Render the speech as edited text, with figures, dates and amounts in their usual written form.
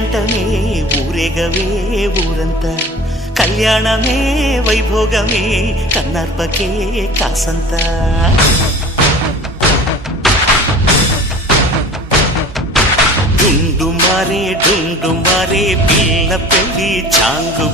పేరంటమే ఊరేగవే ఊరంతా, కళ్యాణమే వైభోగమే కన్నార్పకే కాసంతా. డుండు మారే పిల్ల పెళ్ళి చాంగు